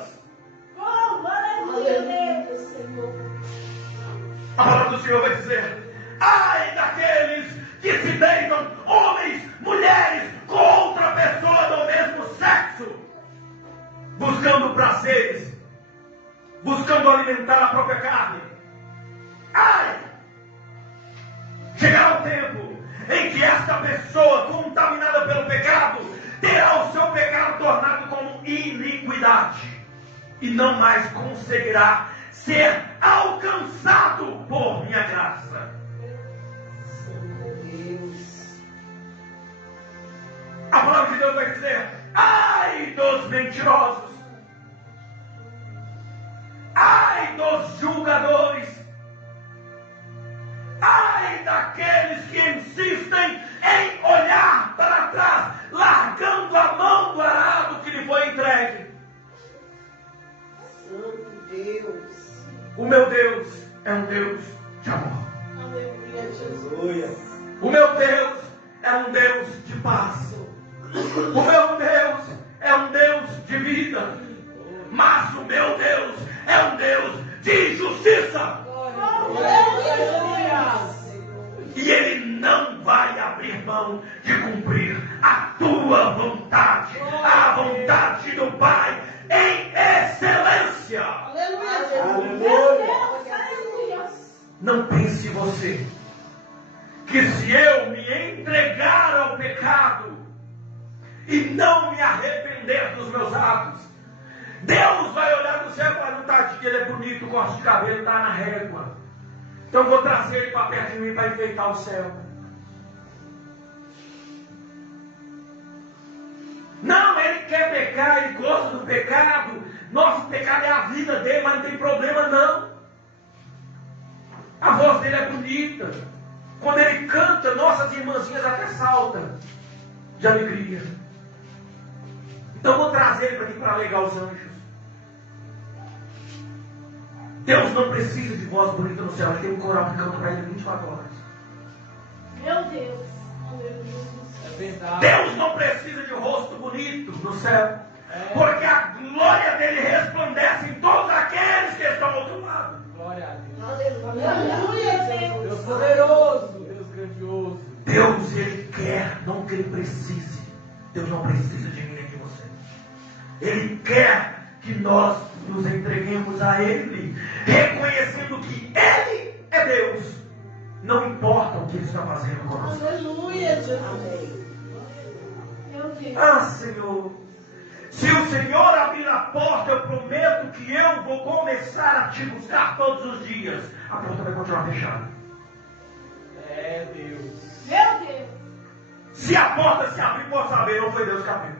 A palavra do Senhor vai dizer: ai daqueles que se deitam, homens, mulheres, com outra pessoa do mesmo sexo, buscando prazeres, buscando alimentar a própria carne. Ai! Chegará o tempo em que esta pessoa, contaminada pelo pecado, terá o seu pecado tornado como iniquidade e não mais conseguirá ser alcançado por minha graça. A palavra de Deus vai dizer: ai dos mentirosos, ai dos julgadores, ai daqueles que insistem em olhar para trás, largando a mão do arado que lhe foi entregue. Santo Deus. O meu Deus é um Deus de amor. Aleluia, Jesus. O meu Deus é um Deus de paz. O meu Deus é um Deus de vida. Mas o meu Deus é um Deus de justiça. E Ele não vai abrir mão de cumprir a tua vontade, a vontade do Pai em excelência. Não pense você que se eu me entregar ao pecado e não me arrepender dos meus atos, Deus vai olhar do céu e falar: não, tadinho, ele é bonito, corte de cabelo, está na régua. Então eu vou trazer ele para perto de mim para enfeitar o céu. Não, ele quer pecar, ele gosta do pecado. Nosso pecado é a vida dele, mas não tem problema não. A voz dele é bonita. Quando ele canta, nossas irmãzinhas até saltam de alegria. Então eu vou trazer ele para aqui para alegar os anjos. Deus não precisa de voz bonita no céu. Ele tem um coral que canta para ele 24 horas. Meu Deus. É verdade. Deus não precisa de rosto bonito no céu. Porque a glória dele resplandece em todos aqueles que estão ao outro lado. Glória a Deus. Aleluia, Deus poderoso, Deus grandioso. Deus, Ele quer, não que Ele precise. Deus não precisa de mim nem de você. Ele quer que nós nos entreguemos a Ele, reconhecendo que Ele é Deus. Não importa o que Ele está fazendo conosco. aleluia, Jesus. Meu Deus. Ah, Senhor, se o Senhor abrir a porta, eu prometo que eu vou começar a te buscar todos os dias. A porta vai continuar fechada. É Deus. Meu Deus. Se a porta se abrir, pode saber, não foi Deus que abriu.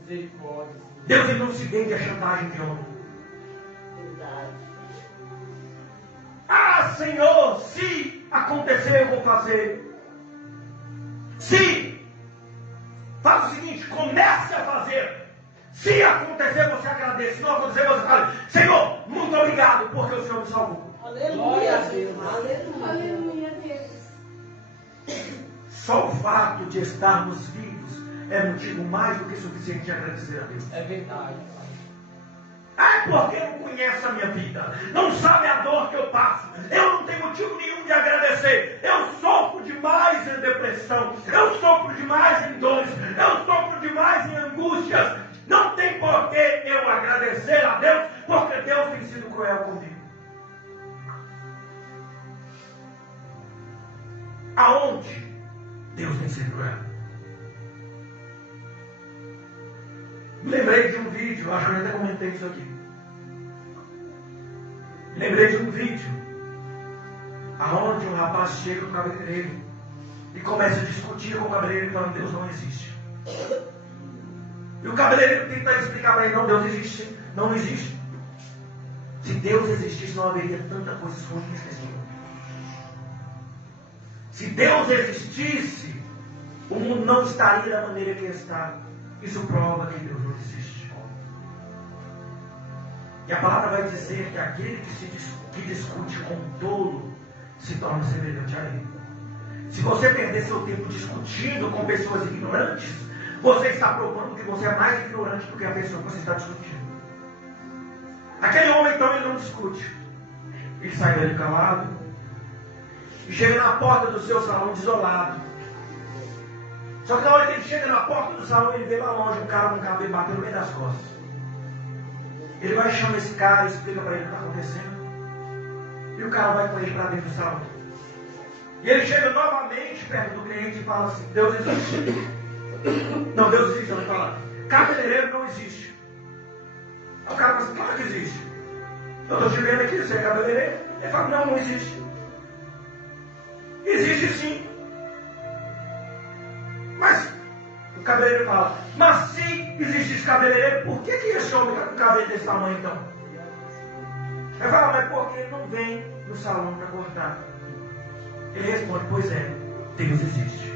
Misericórdia. Deus, ele não se vende a chantagem de homem. Verdade. Ah, Senhor, se acontecer, eu vou fazer. Se, faz o seguinte, comece a fazer. Se acontecer, você agradece. Se não acontecer, você fala: Senhor, muito obrigado, porque o Senhor me salvou. Glória Aleluia, a Deus. Aleluia. Aleluia, Deus. Só o fato de estarmos vivos é motivo mais do que suficiente de agradecer a Deus. É verdade. Ah, porque não conhece a minha vida, não sabe a dor que eu passo. Eu não tenho motivo nenhum de agradecer. Eu sofro demais em depressão, eu sofro demais em dores, eu sofro demais em angústias. Não tem por que eu agradecer a Deus, porque Deus tem sido cruel comigo? Aonde Deus tem sido cruel? Me lembrei de um vídeo, acho que eu até comentei isso aqui. Me lembrei de um vídeo aonde um rapaz chega no cabeleireiro e começa a discutir com o cabeleireiro falando: Deus não existe. E o cabeleireiro tenta explicar para ele: não, Deus existe, não existe. Se Deus existisse, não haveria tanta coisa ruim nesse mundo. Se Deus existisse, o mundo não estaria da maneira que está. Isso prova que Deus não existe. E a palavra vai dizer que aquele que discute com um tolo se torna semelhante a ele. Se você perder seu tempo discutindo com pessoas ignorantes, você está provando que você é mais ignorante do que a pessoa que você está discutindo. Aquele homem, então, ele não discute. Ele sai dali calado e chega na porta do seu salão desolado. Só que na hora que ele chega na porta do salão, ele vê lá longe um cara com o cabelo batendo no meio das costas. Ele vai chamar esse cara, explica para ele o que está acontecendo. E o cara vai com ele para dentro do salão. E ele chega novamente perto do cliente e fala assim: Deus existe. Não, Deus existe. Ele fala: cabeleireiro não existe. Aí o cara fala assim: claro que existe. Eu estou te vendo aqui, você é cabeleireiro? Ele fala: não, não existe. Existe sim. Mas o cabeleireiro fala: mas se existisse cabeleireiro, por que esse homem está com cabelo desse tamanho então? Ele fala: mas porque ele não vem no salão para cortar. Ele responde: pois é, Deus existe.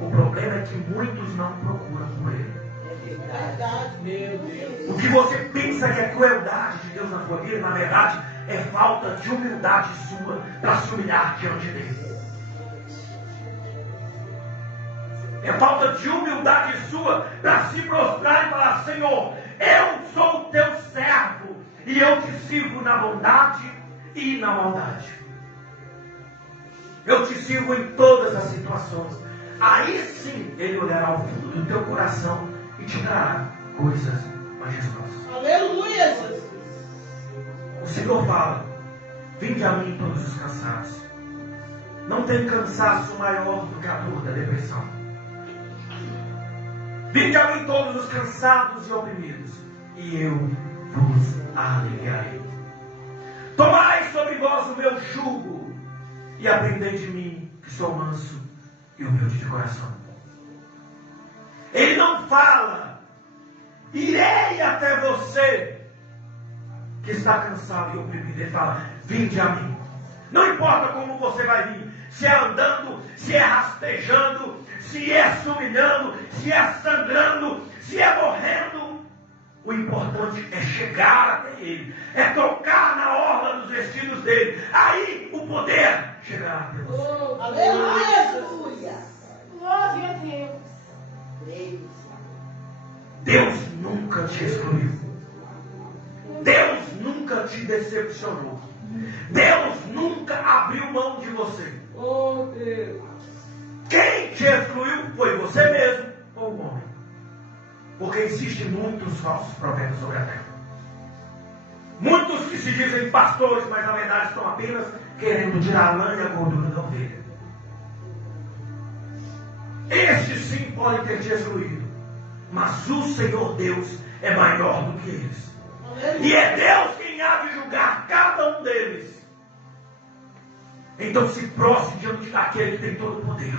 O problema é que muitos não procuram por ele. É verdade, meu Deus. O que você pensa que é crueldade de Deus na sua vida, na verdade, é falta de humildade sua para se humilhar diante dele. É falta de humildade sua para se prostrar e falar: Senhor, eu sou o teu servo e eu te sirvo na bondade e na maldade. Eu te sirvo em todas as situações. Aí sim Ele olhará ao fundo do teu coração e te dará coisas majestosas. Aleluia, Jesus. O Senhor fala: vinde a mim todos os cansados. Não tem cansaço maior do que a dor da depressão. Vinde a mim todos os cansados e oprimidos, e eu vos aliviarei. Tomai sobre vós o meu jugo, e aprendei de mim, que sou manso e humilde de coração. Ele não fala: irei até você que está cansado e oprimido. Ele fala: vinde a mim. Não importa como você vai vir, se é andando, se é rastejando, se é se humilhando, se é sangrando, se é morrendo. O importante é chegar até Ele, é tocar na orla dos vestidos dele. Aí o poder chegará até você. Oh, aleluia. Glória a Deus. Deus nunca te excluiu. Deus nunca te decepcionou. Deus nunca abriu mão de você. Oh, Deus. Quem te excluiu foi você mesmo ou o homem. Porque existem muitos falsos profetas sobre a terra. Muitos que se dizem pastores, mas na verdade estão apenas querendo tirar a lã e a gordura da ovelha. Estes sim podem ter te excluído. Mas o Senhor Deus é maior do que eles. E é Deus quem há de julgar cada um deles. Então se prostre diante daquele que tem todo o poder.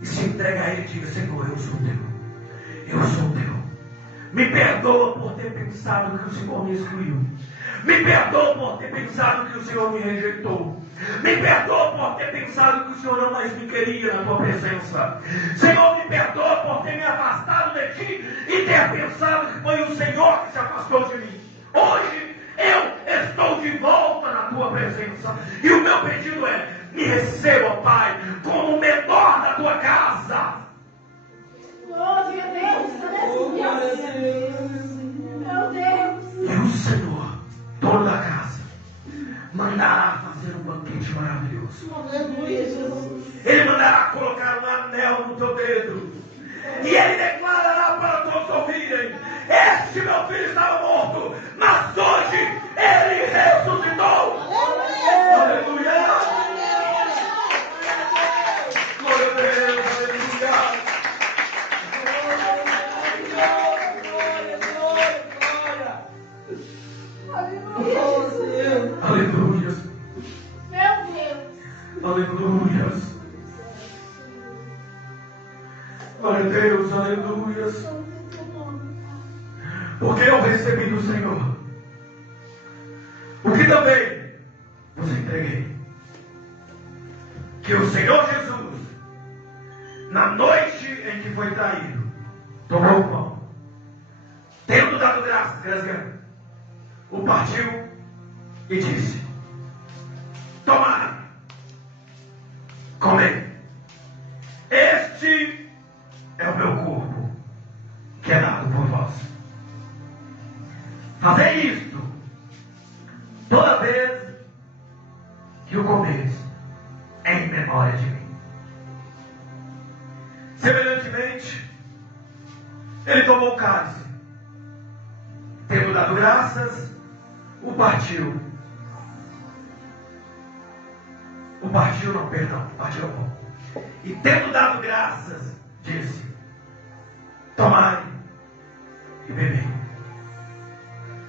E se entrega a Ele e diga: Senhor, eu sou teu. Eu sou teu. Me perdoa por ter pensado que o Senhor me excluiu. Me perdoa por ter pensado que o Senhor me rejeitou. Me perdoa por ter pensado que o Senhor não mais me queria na tua presença. Senhor, me perdoa por ter me afastado de ti e ter pensado que foi o Senhor que se afastou de mim. Hoje eu estou de volta na tua presença. E o meu pedido é: me receba, Pai, como o menor da tua casa. Glória a Deus. Aleluia. Meu Deus. E o Senhor, dono da casa, mandará fazer um banquete maravilhoso. Aleluia, Jesus. Ele mandará colocar um anel no teu dedo. E ele declarará para todos ouvirem: este meu filho estava morto, mas hoje aleluias. Glória a Deus, aleluias. Porque eu recebi do Senhor o que também vos entreguei. Que o Senhor Jesus, na noite em que foi traído, tomou o pão, tendo dado graças, o partiu e disse: tomai, comei, este é o meu corpo, que é dado por vós. Fazei isto toda vez que o comeis, em memória de mim. Semelhantemente, ele tomou o cálice, tendo dado graças, o partiu. Partiu o pão. E tendo dado graças, disse: tomai e bebei,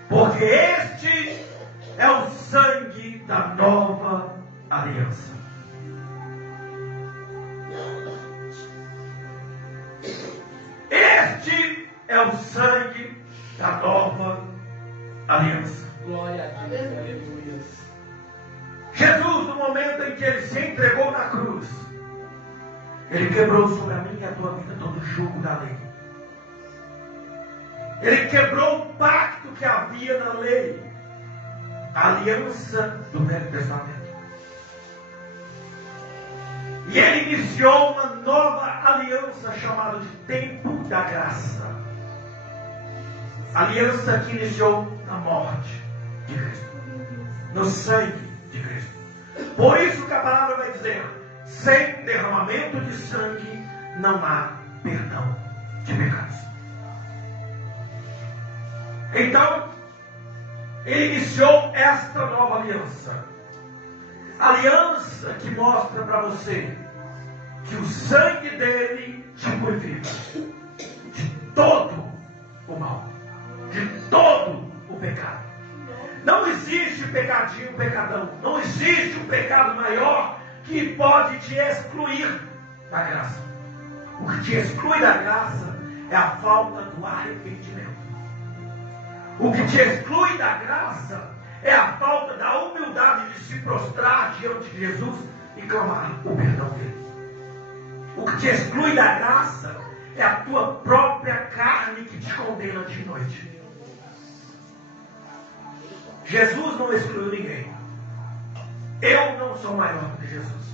porque este é o sangue da nova aliança. Este é o sangue da nova aliança. Glória a Deus. Aleluia. Jesus, no momento em que ele se entregou na cruz, ele quebrou sobre a minha e a tua vida todo o jugo da lei. Ele quebrou o pacto que havia na lei, a aliança do Velho Testamento. E ele iniciou uma nova aliança chamada de tempo da graça. Aliança que iniciou na morte de Cristo, no sangue de Cristo. Por isso que a palavra vai dizer: sem derramamento de sangue não há perdão de pecados. Então, ele iniciou esta nova aliança. Aliança que mostra para você que o sangue dele te purifica de todo o mal, de todo o pecado. Não existe pecadinho, pecadão. Não existe um pecado maior que pode te excluir da graça. O que te exclui da graça é a falta do arrependimento. O que te exclui da graça é a falta da humildade de se prostrar diante de Jesus e clamar o perdão dele. O que te exclui da graça é a tua própria carne que te condena de noite. Jesus não excluiu ninguém. Eu não sou maior do que Jesus.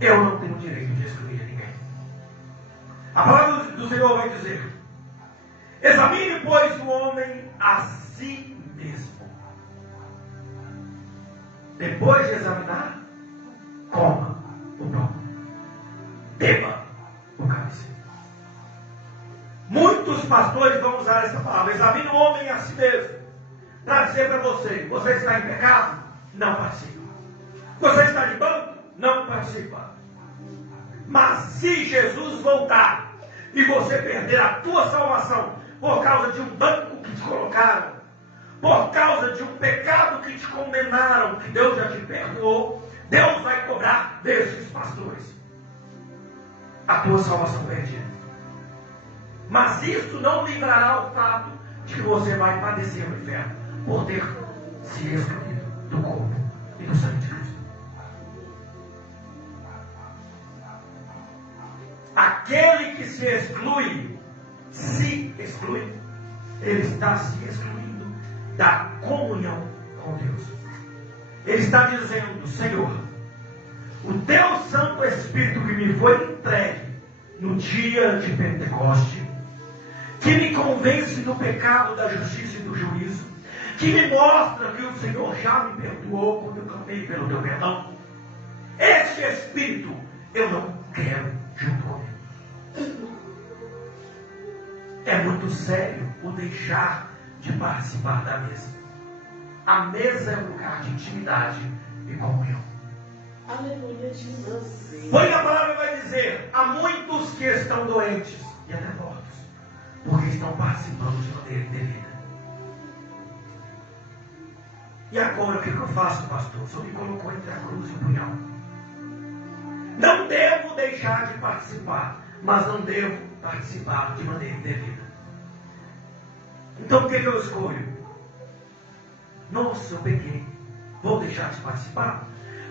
Eu não tenho direito de excluir ninguém. A palavra do Senhor vai dizer: examine, pois, o homem a si mesmo. Depois de examinar, coma o pão, beba o cálice. Muitos pastores vão usar essa palavra: examine o homem a si mesmo, para dizer para você: você está em pecado? Não participa. Você está de banco? Não participa. Mas se Jesus voltar e você perder a tua salvação por causa de um banco que te colocaram, por causa de um pecado que te condenaram, que Deus já te perdoou, Deus vai cobrar desses pastores a tua salvação perdida. Mas isso não livrará o fato de que você vai padecer o inferno por ter se excluído do corpo e do sangue de Cristo. Aquele que se exclui, ele está se excluindo da comunhão com Deus. Ele está dizendo: Senhor, o teu Santo Espírito que me foi entregue no dia de Pentecoste, que me convence do pecado, da justiça e do juízo, que me mostra que o Senhor já me perdoou quando eu clamei pelo teu perdão, esse Espírito eu não quero junto comigo. É muito sério o deixar de participar da mesa. A mesa é um lugar de intimidade e comunhão. Aleluia, Jesus. Pois a palavra vai dizer: há muitos que estão doentes e até mortos, porque estão participando de maneira indevida. E agora o que eu faço, pastor? O senhor me colocou entre a cruz e o punhal. Não devo deixar de participar, mas não devo participar de maneira indevida. Então o que eu escolho? Nossa, eu pequei, vou deixar de participar?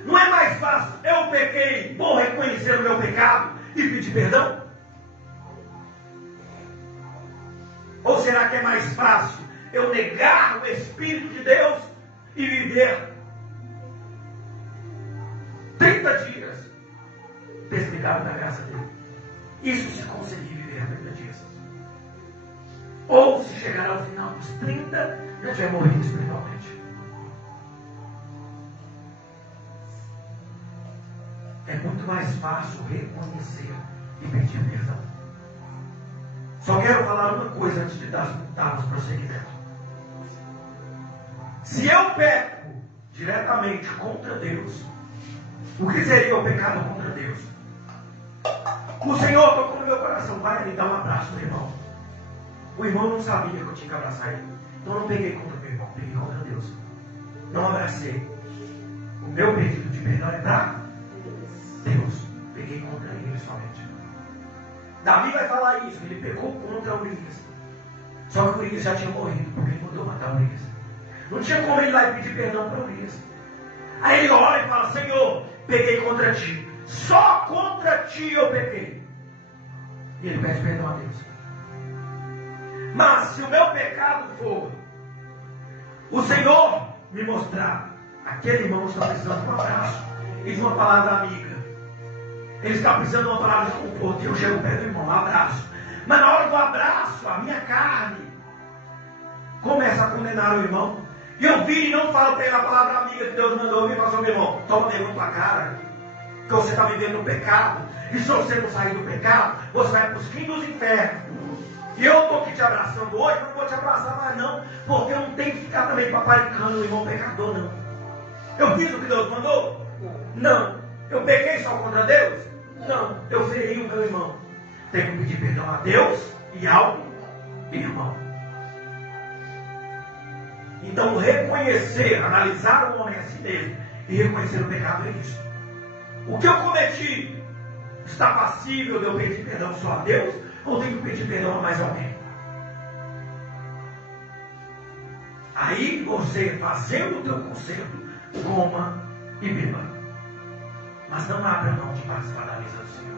Não é mais fácil, eu pequei, vou reconhecer o meu pecado e pedir perdão? Ou será que é mais fácil eu negar o Espírito de Deus e viver 30 dias desligado da graça dele? Isso se conseguir viver 30 dias. Ou se chegar ao final dos 30, já tiver morrido espiritualmente. É muito mais fácil reconhecer e pedir perdão. Só quero falar uma coisa antes de darmos prosseguimento. Se eu peco diretamente contra Deus, o que seria o pecado contra Deus? O Senhor tocou no meu coração, vai ali dar um abraço no irmão. O irmão não sabia que eu tinha que abraçar ele. Então eu não peguei contra o meu irmão, peguei contra Deus. Não abracei. O meu pedido de perdão é para Deus. Peguei contra ele somente. Davi vai falar isso, ele pecou contra Urias. Só que Urias já tinha morrido, porque ele mandou matar Urias. Não tinha como ele ir lá e pedir perdão para Urias. Aí ele ora e fala: Senhor, peguei contra ti. Só contra ti eu pequei. E ele pede perdão a Deus. Mas se o meu pecado for o Senhor me mostrar, aquele irmão está precisando de um abraço e de uma palavra amiga. Ele está precisando de uma palavra de conforto. E eu chego perto do irmão, um abraço. Mas na hora do abraço, a minha carne começa a condenar o irmão. E eu viro e não falo para ele a palavra amiga que Deus mandou ouvir. Mas, meu irmão, toma vergonha na tua cara, que você está vivendo no pecado. E se você não sair do pecado, você vai para os fins dos infernos. E eu estou aqui te abraçando hoje, não vou te abraçar mais não, porque eu não tenho que ficar também paparicando o irmão pecador, não. Eu fiz o que Deus mandou? Não. Eu pequei só contra Deus? Não. Eu ferei o meu irmão. Tenho que pedir perdão a Deus e ao irmão. Então reconhecer, analisar o homem a si mesmo e reconhecer o pecado é isso. O que eu cometi está passível de eu pedir perdão só a Deus? Ou tenho que pedir perdão a mais alguém? Aí você, fazendo o teu conserto, coma e beba. Mas não abra mão de participar da mesa do Senhor.